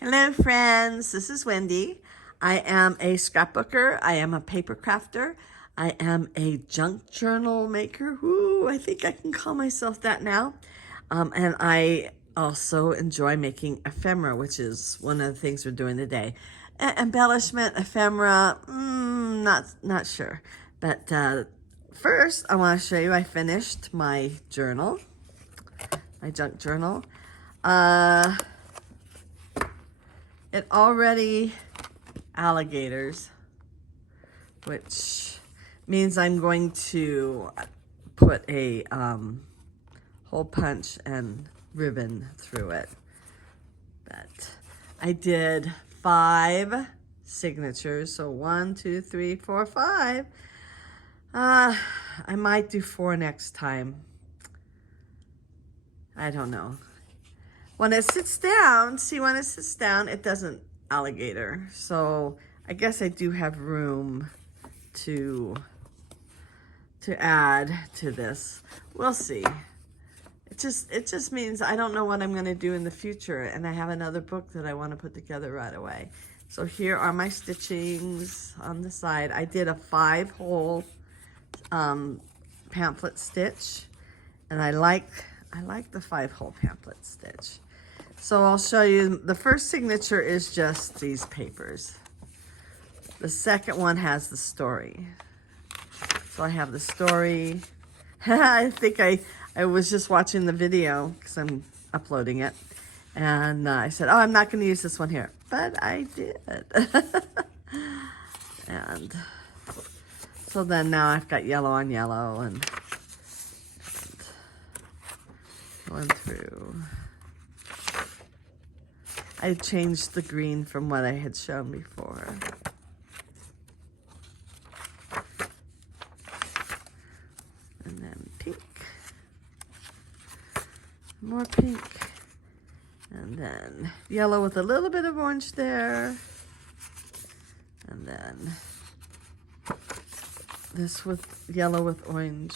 Hello friends, this is Wendy. I am a scrapbooker, I am a paper crafter, I am a junk journal maker. Woo, I think I can call myself that now. And I also enjoy making ephemera, which is one of the things we're doing today. Embellishment, ephemera, not sure. But first I want to show you I finished my journal, my junk journal. It already alligators, which means I'm going to put a hole punch and ribbon through it. But I did 5 signatures, so 1, 2, 3, 4, 5. I might do 4 next time. I don't know. When it sits down, see when it sits down, it doesn't alligator. So I guess I do have room to add to this. We'll see. It just means I don't know what I'm gonna do in the future, and I have another book that I want to put together right away. So here are my stitchings on the side. I did a 5-hole pamphlet stitch, and I like the 5-hole pamphlet stitch. So I'll show you, the first signature is just these papers. The second one has the story. So I have the story. I think I was just watching the video because I'm uploading it. And I said, oh, I'm not going to use this one here. But I did. And so then now I've got yellow on yellow and going through. I changed the green from what I had shown before. And then pink. More pink. And then yellow with a little bit of orange there. And then this with yellow with orange.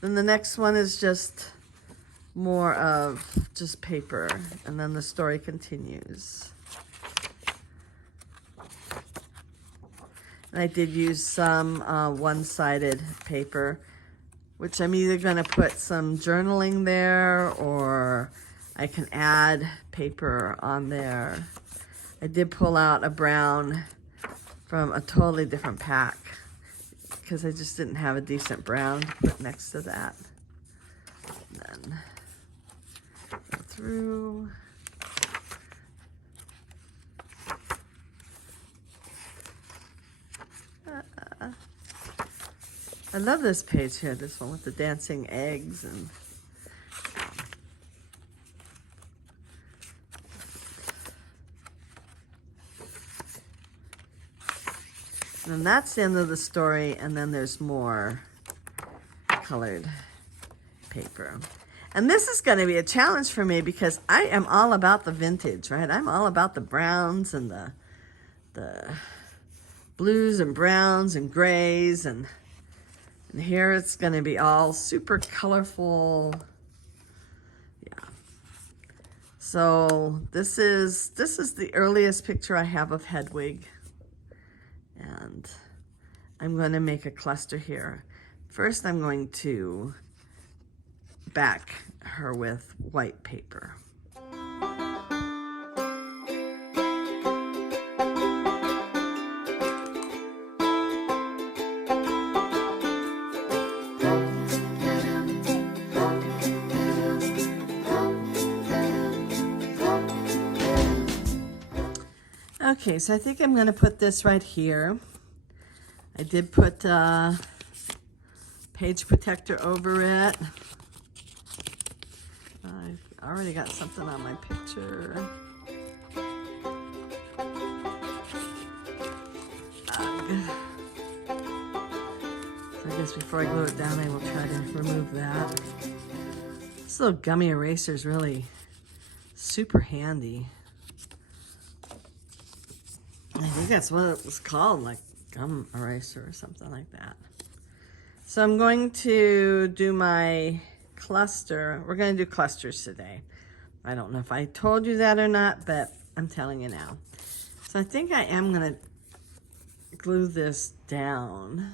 Then the next one is just more of just paper, and then the story continues. And I did use some one-sided paper, which I'm either going to put some journaling there, or I can add paper on there. I did pull out a brown from a totally different pack because I just didn't have a decent brown to put next to that. And then go through. I love this page here, this one with the dancing eggs. And that's the end of the story, and then there's more colored paper. And this is going to be a challenge for me because I am all about the vintage, right? I'm all about the browns and the blues and browns and grays, and here it's going to be all super colorful. Yeah. So this is the earliest picture I have of Hedwig. And I'm going to make a cluster here. First, I'm going to back her with white paper. Okay, so I think I'm going to put this right here. I did put page protector over it. I've already got something on my picture. So I guess before I glue it down, I will try to remove that. This little gummy eraser is really super handy. I think that's what it was called, like gum eraser or something like that. So I'm going to do my cluster. We're going to do clusters today. I don't know if I told you that or not, but I'm telling you now. So I think I am gonna glue this down.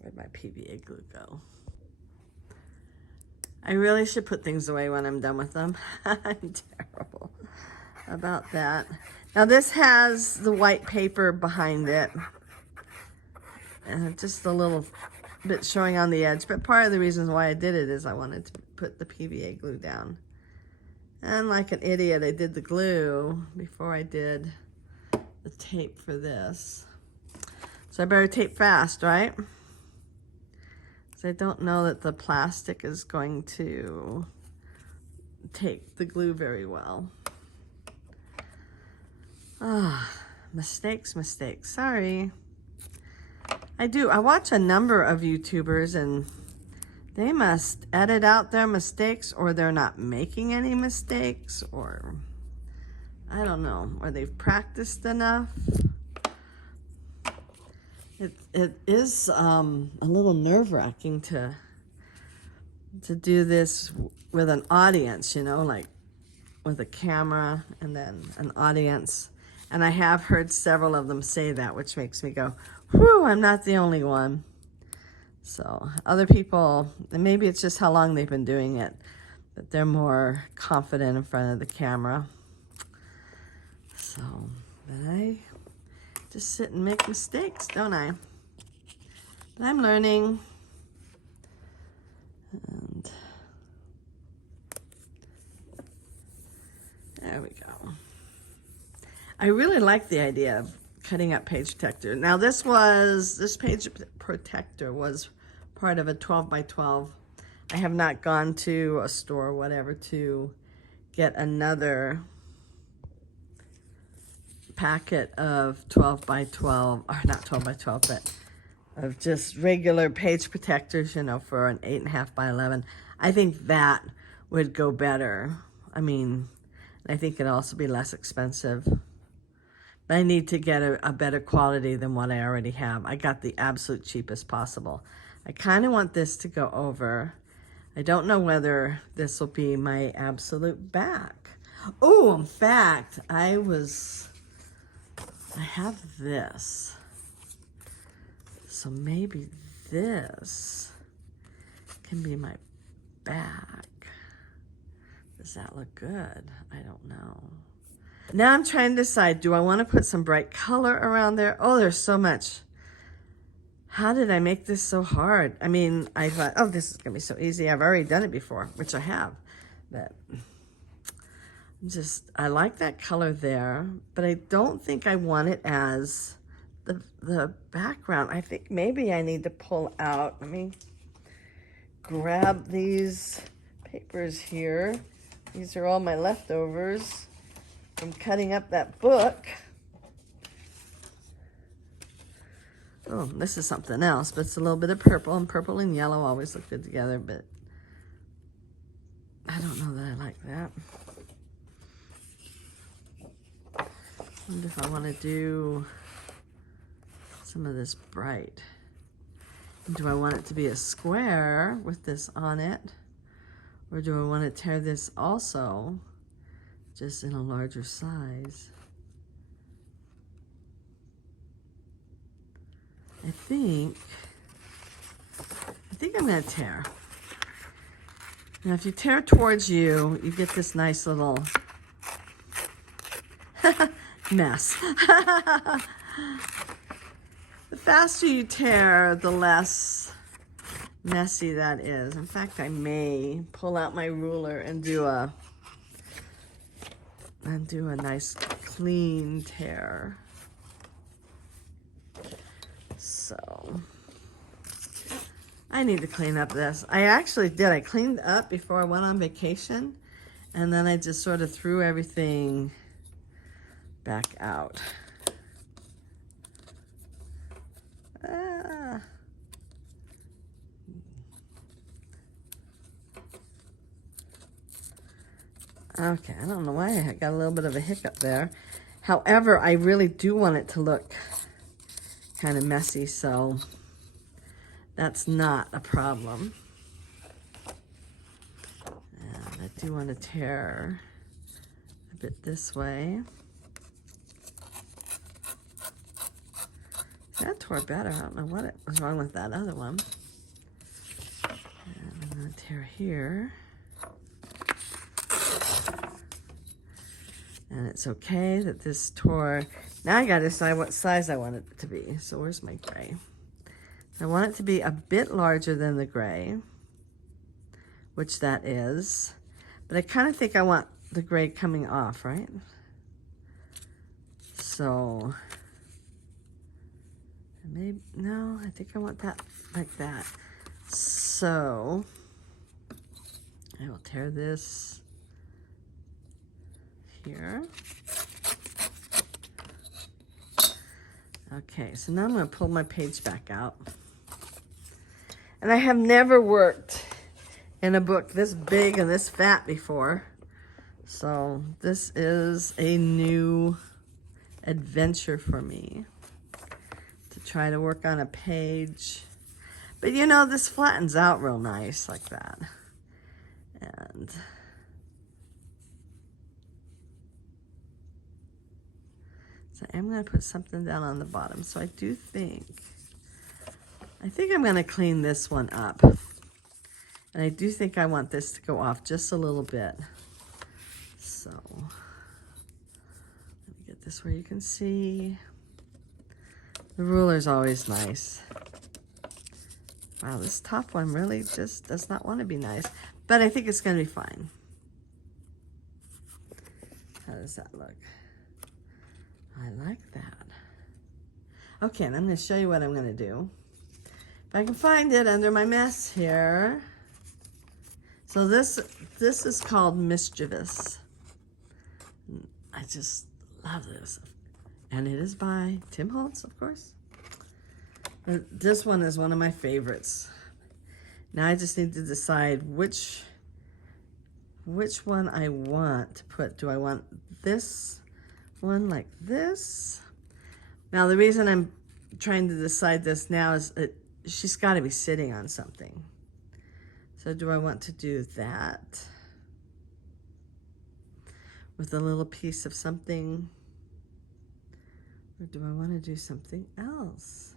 Where'd my PVA glue go? I really should put things away when I'm done with them. I'm terrible about that. Now this has the white paper behind it. And just a little bit showing on the edge. But part of the reasons why I did it is I wanted to put the PVA glue down. And like an idiot, I did the glue before I did the tape for this. So I better tape fast, right? I don't know that the plastic is going to take the glue very well. Ah, mistakes, sorry. I watch a number of YouTubers and they must edit out their mistakes, or they're not making any mistakes, or I don't know, or they've practiced enough. It is a little nerve-wracking to do this with an audience, you know, like with a camera and then an audience. And I have heard several of them say that, which makes me go, whew, I'm not the only one. So other people, and maybe it's just how long they've been doing it, but they're more confident in front of the camera. So, but I just sit and make mistakes, don't I? But I'm learning. And there we go. I really like the idea of cutting up page protector. Now this page protector was part of a 12 by 12. I have not gone to a store or whatever to get another packet of 12 by 12, or not 12 by 12, but of just regular page protectors, you know, for an 8.5 by 11. I think that would go better. I mean, I think it'd also be less expensive. But I need to get a better quality than what I already have. I got the absolute cheapest possible. I kind of want this to go over. I don't know whether this will be my absolute back. Oh, in fact, I have this. So maybe this can be my back. Does that look good? I don't know. Now I'm trying to decide, do I want to put some bright color around there? Oh, there's so much. How did I make this so hard? I mean, I thought, oh, this is going to be so easy. I've already done it before, which I have. But I like that color there, but I don't think I want it as the background. I think maybe I need to pull out. Let me grab these papers here. These are all my leftovers from cutting up that book. Oh, this is something else, but it's a little bit of purple, and purple and yellow always look good together, but I don't know that I like that. I wonder if I want to do some of this bright. Do I want it to be a square with this on it? Or do I want to tear this also, just in a larger size? I think I'm going to tear. Now, if you tear towards you, you get this nice little mess. The faster you tear, the less messy that is. In fact, I may pull out my ruler and do a nice clean tear. So I need to clean up this. I actually did. I cleaned up before I went on vacation, and then I just sort of threw everything back out. Okay, I don't know why I got a little bit of a hiccup there. However, I really do want it to look kind of messy, so that's not a problem. And the do want to tear a bit this way. That tore better. I don't know what was wrong with that other one. And I'm going to tear here. And it's okay that this tore. Now I got to decide what size I want it to be. So where's my gray? I want it to be a bit larger than the gray, which that is. But I kind of think I want the gray coming off, right? So, maybe, no, I think I want that like that. So, I will tear this here. Okay, so now I'm going to pull my page back out. And I have never worked in a book this big and this fat before. So this is a new adventure for me to try to work on a page. But you know, this flattens out real nice like that. And so I'm going to put something down on the bottom. So I think I'm going to clean this one up. And I do think I want this to go off just a little bit. So let me get this where you can see. The ruler's always nice. Wow, this top one really just does not want to be nice. But I think it's going to be fine. How does that look? I like that. Okay, and I'm going to show you what I'm going to do. If I can find it under my mess here. So this is called Mischievous. I just love this. And it is by Tim Holtz, of course. This one is one of my favorites. Now I just need to decide which one I want to put. Do I want this one like this? Now the reason I'm trying to decide this now is that she's got to be sitting on something. So do I want to do that with a little piece of something? Or do I want to do something else?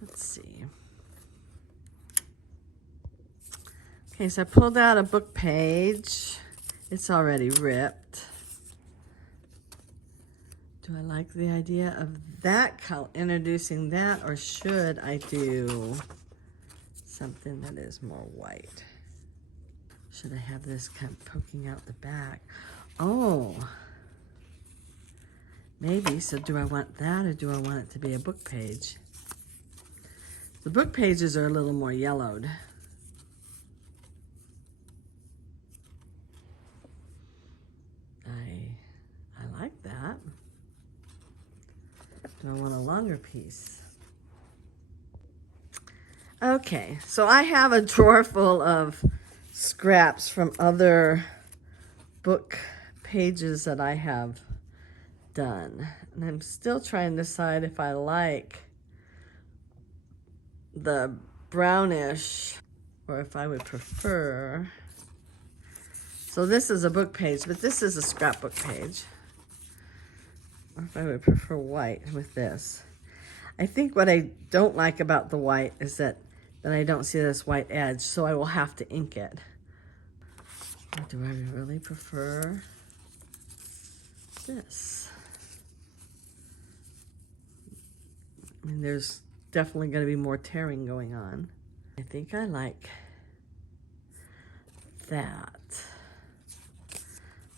Let's see. Okay, so I pulled out a book page. It's already ripped. Do I like the idea of that color, introducing that, or should I do something that is more white? Should I have this kind of poking out the back? Oh, maybe. So do I want that, or do I want it to be a book page? The book pages are a little more yellowed. I like that. Do I want a longer piece? Okay, so I have a drawer full of scraps from other book pages that I have done. And I'm still trying to decide if I like the brownish or if I would prefer. So this is a book page, but this is a scrapbook page. Or if I would prefer white with this. I think what I don't like about the white is that I don't see this white edge, so I will have to ink it. Or do I really prefer this? I mean, there's definitely going to be more tearing going on. I think I like that.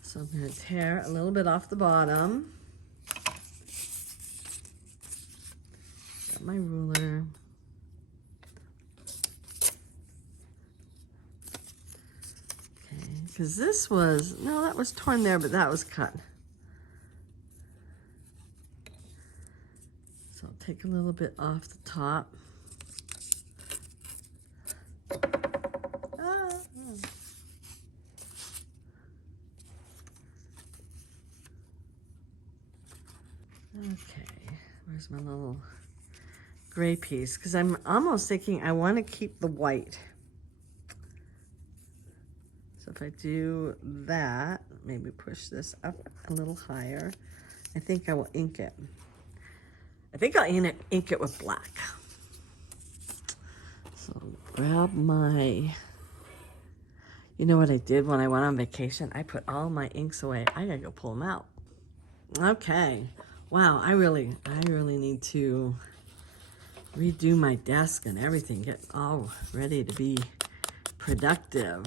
So I'm going to tear a little bit off the bottom. Got my ruler. Okay, because this was, no, that was torn there, but that was cut. So I'll take a little bit off the top. Okay, where's my little gray piece? Because I'm almost thinking I want to keep the white. So if I do that, maybe push this up a little higher, I think I will ink it. I think I'll ink it with black. So grab my, you know what I did when I went on vacation? I put all my inks away. I gotta go pull them out. Okay. Wow, I really need to redo my desk and everything, get all ready to be productive.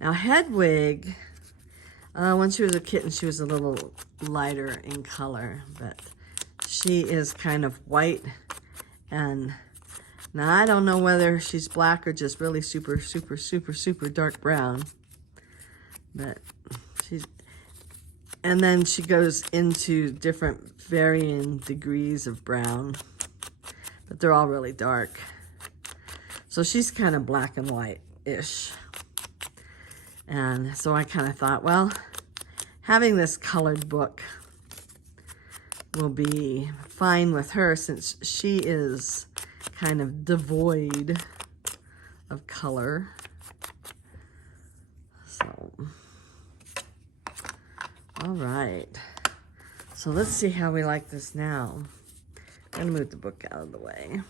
Now Hedwig, when she was a kitten, she was a little lighter in color, but she is kind of white, and now I don't know whether she's black or just really super dark brown, but she's, and then she goes into different varying degrees of brown, but they're all really dark. So she's kind of black and white-ish. And so I kind of thought, well, having this colored book will be fine with her since she is kind of devoid of color. So, all right. So let's see how we like this now. I'm gonna move the book out of the way.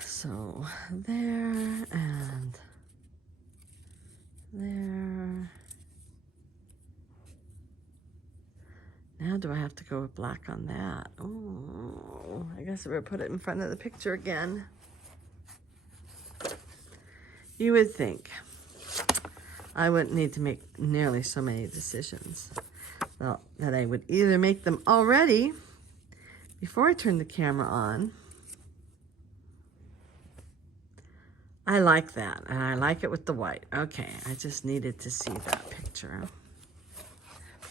So there and there. Now do I have to go with black on that? Oh, I guess I better put it in front of the picture again. You would think I wouldn't need to make nearly so many decisions. Well, that I would either make them already before I turn the camera on. I like that, and I like it with the white. Okay, I just needed to see that picture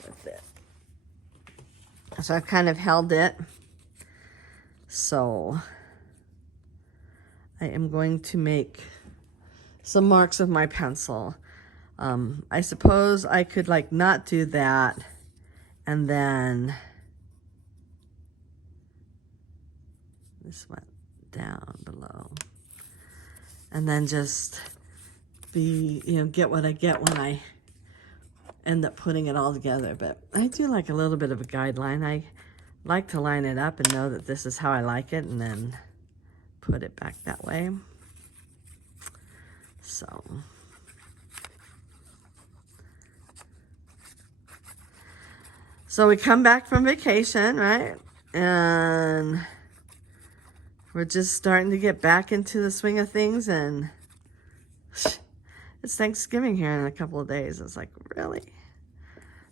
with it. So I've kind of held it. So I am going to make some marks with my pencil. I suppose I could like not do that and then this went down below. And then just be, you know, get what I get when I end up putting it all together. But I do like a little bit of a guideline. I like to line it up and know that this is how I like it and then put it back that way. So we come back from vacation, right? And we're just starting to get back into the swing of things, and it's Thanksgiving here in a couple of days. It's like, really?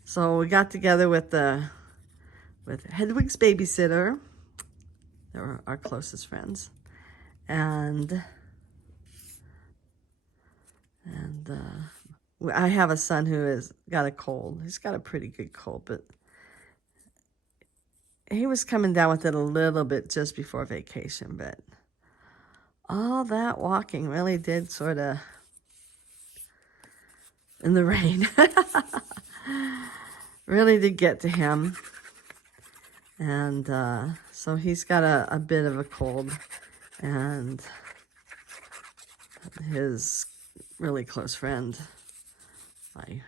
So we got together with Hedwig's babysitter. They were our closest friends. And I have a son who has got a cold. He's got a pretty good cold, but he was coming down with it a little bit just before vacation, but all that walking really did sort of, in the rain, really did get to him. And so he's got a bit of a cold, and his really close friend, my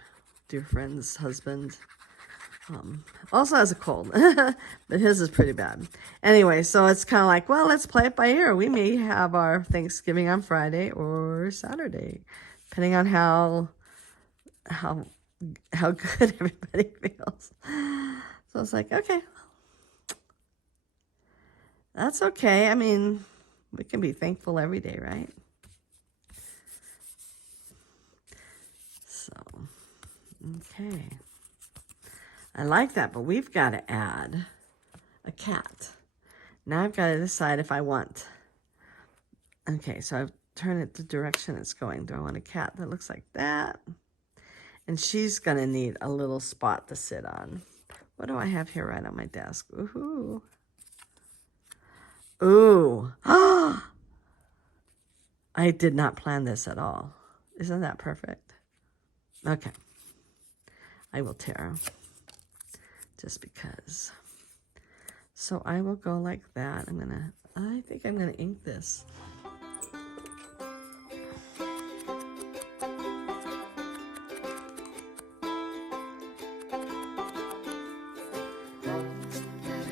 dear friend's husband, also has a cold, but his is pretty bad. Anyway, so it's kind of like, well, let's play it by ear. We may have our Thanksgiving on Friday or Saturday, depending on how good everybody feels. So it's like, okay, that's okay. I mean, we can be thankful every day, right? So, okay. I like that, but we've got to add a cat. Now I've got to decide if I want. Okay, so I've turned it the direction it's going. Do I want a cat that looks like that? And she's going to need a little spot to sit on. What do I have here right on my desk? Ooh. Ooh. I did not plan this at all. Isn't that perfect? Okay. I will tear. Just because. So I will go like that. I think I'm gonna ink this.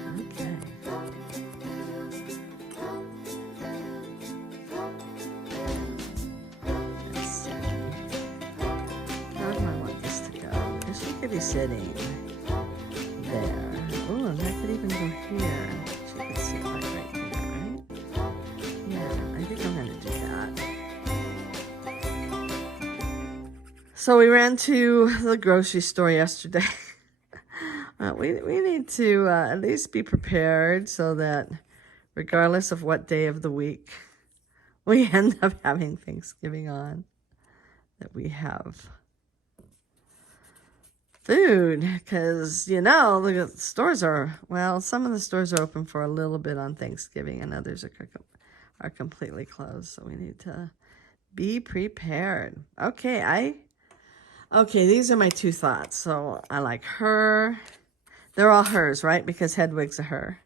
Okay. Let's see. How do I want this to go? Because she could be sitting there. Oh, and that could even go here. She could sit like right here, right? Yeah, I think I'm gonna do that. So we ran to the grocery store yesterday. We need to at least be prepared so that regardless of what day of the week we end up having Thanksgiving on, that we have food, because the stores are, well, some of the stores are open for a little bit on Thanksgiving and others are completely closed, so we need to be prepared. Okay, these are my two thoughts. So I like her. They're all hers, right? Because Hedwig's a her.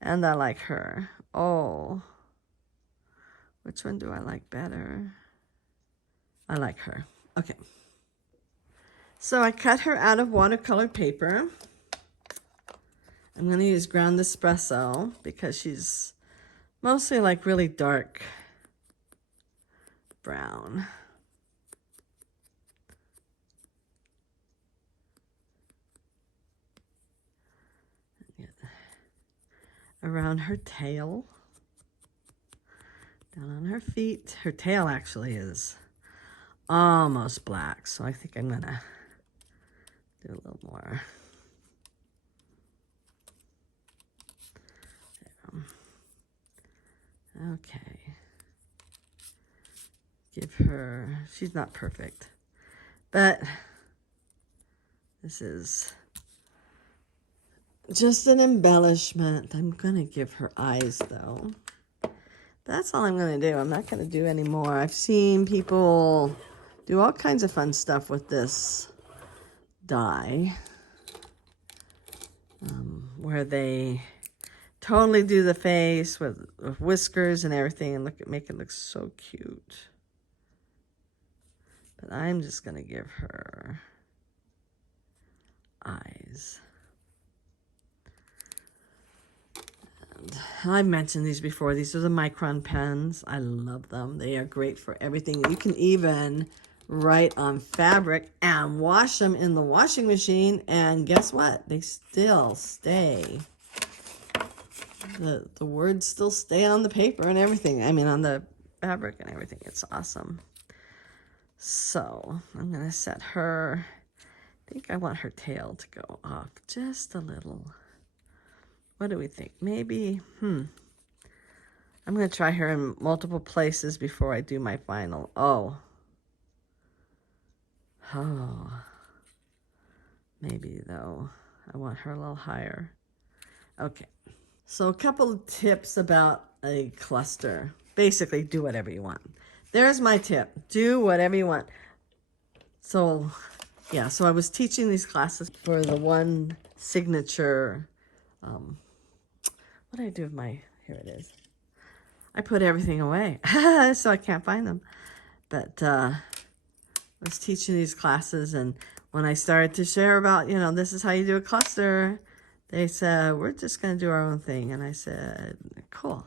And I like her. Oh, which one do I like better? I like her. Okay. So I cut her out of watercolor paper. I'm going to use ground espresso because she's mostly like really dark brown. Around her tail, down on her feet. Her tail actually is almost black, so I think I'm gonna do a little more. Okay. Give her, she's not perfect, but this is just an embellishment. I'm gonna give her eyes though. That's all I'm gonna do. I'm not gonna do any more. I've seen people do all kinds of fun stuff with this dye, where they totally do the face with whiskers and everything and make it look so cute. But I'm just gonna give her eyes. I've mentioned these before. These are the Micron pens. I love them. They are great for everything. You can even write on fabric and wash them in the washing machine, and guess what? They still stay. The words still stay on the paper and everything. I mean, on the fabric and everything. It's awesome. So I'm going to set her. I think I want her tail to go off just a little. What do we think? Maybe, I'm going to try her in multiple places before I do my final. Oh. Maybe, though. I want her a little higher. Okay. So a couple of tips about a cluster. Basically, do whatever you want. There's my tip. Do whatever you want. So, yeah. So I was teaching these classes for the one signature... what did I do with my, here it is. I put everything away, so I can't find them. But I was teaching these classes, and when I started to share about, this is how you do a cluster, they said, we're just going to do our own thing. And I said, cool.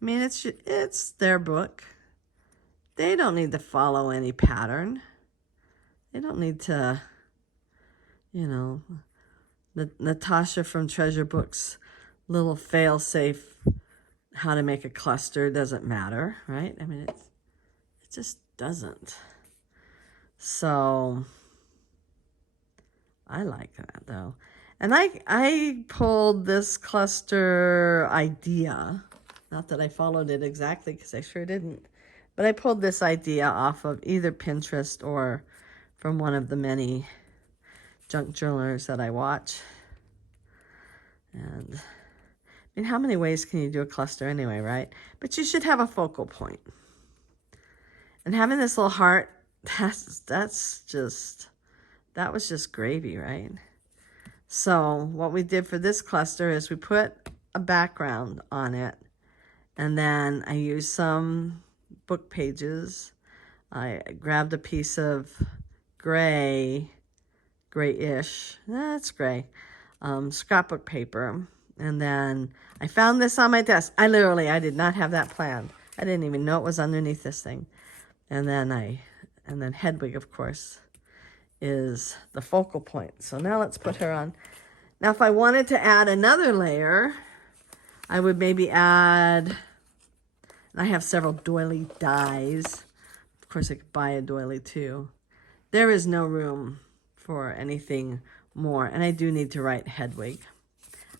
I mean, it's their book. They don't need to follow any pattern. They don't need to, Natasha from Treasure Books, little fail-safe how to make a cluster doesn't matter, right? I mean, it just doesn't. So I like that though. And I pulled this cluster idea, not that I followed it exactly because I sure didn't, but I pulled this idea off of either Pinterest or from one of the many junk journalers that I watch. And I mean, how many ways can you do a cluster anyway, right? But you should have a focal point. And having this little heart, that was just gravy, right? So what we did for this cluster is we put a background on it, and then I used some book pages. I grabbed a piece of grayish, that's gray, scrapbook paper, and then I found this on my desk. I did not have that planned. I didn't even know it was underneath this thing. And then Hedwig, of course, is the focal point. So now let's put her on. Now, if I wanted to add another layer, I would maybe add, and I have several doily dies. Of course, I could buy a doily too. There is no room for anything more. And I do need to write Hedwig.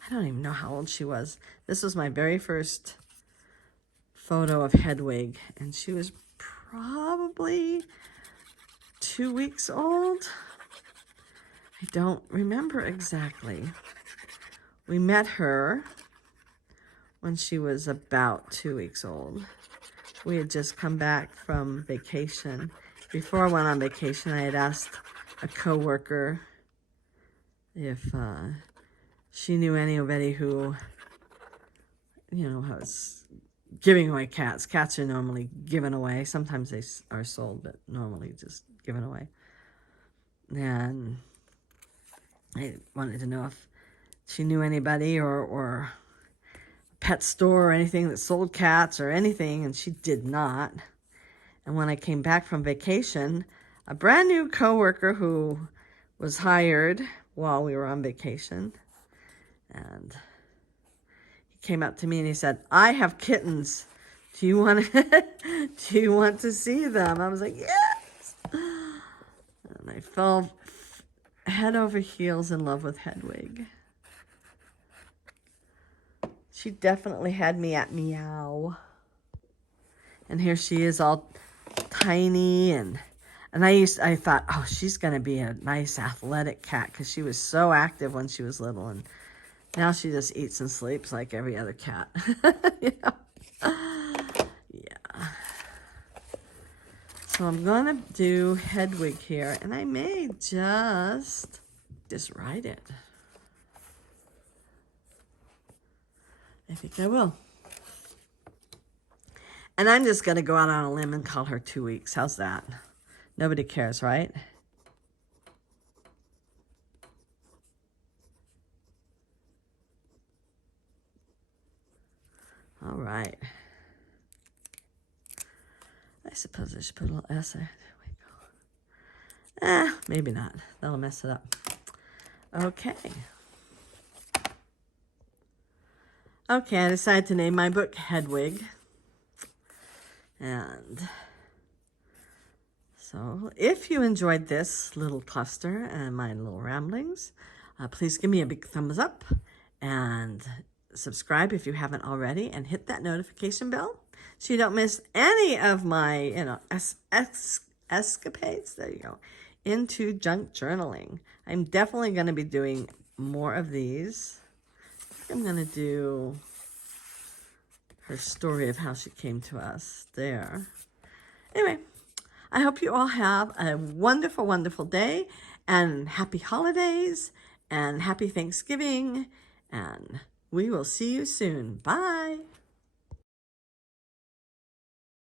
I don't even know how old she was. This was my very first photo of Hedwig, and she was probably 2 weeks old. I don't remember exactly. We met her when she was about 2 weeks old. We had just come back from vacation. Before I went on vacation, I had asked a coworker if she knew anybody who, was giving away cats. Cats are normally given away. Sometimes they are sold, but normally just given away. And I wanted to know if she knew anybody or a pet store or anything that sold cats or anything, and she did not. And when I came back from vacation, a brand new coworker who was hired while we were on vacation, and he came up to me and he said, "I have kittens. Do you want to see them?" I was like, "Yes!" And I fell head over heels in love with Hedwig. She definitely had me at meow. And here she is, all tiny, and I thought, oh, she's gonna be a nice athletic cat because she was so active when she was little, and now she just eats and sleeps like every other cat. Yeah. So I'm gonna do Hedwig here, and I may just write it. I think I will. And I'm just gonna go out on a limb and call her 2 weeks. How's that? Nobody cares, right? All right. I suppose I should put a little S there. There we go. Maybe not. That'll mess it up. Okay. Okay, I decided to name my book Hedwig. And so if you enjoyed this little cluster and my little ramblings, please give me a big thumbs up and subscribe if you haven't already, and hit that notification bell so you don't miss any of my, escapades. There you go. Into junk journaling. I'm definitely going to be doing more of these. I'm going to do her story of how she came to us there. Anyway, I hope you all have a wonderful, wonderful day, and happy holidays and happy Thanksgiving, and we will see you soon. Bye.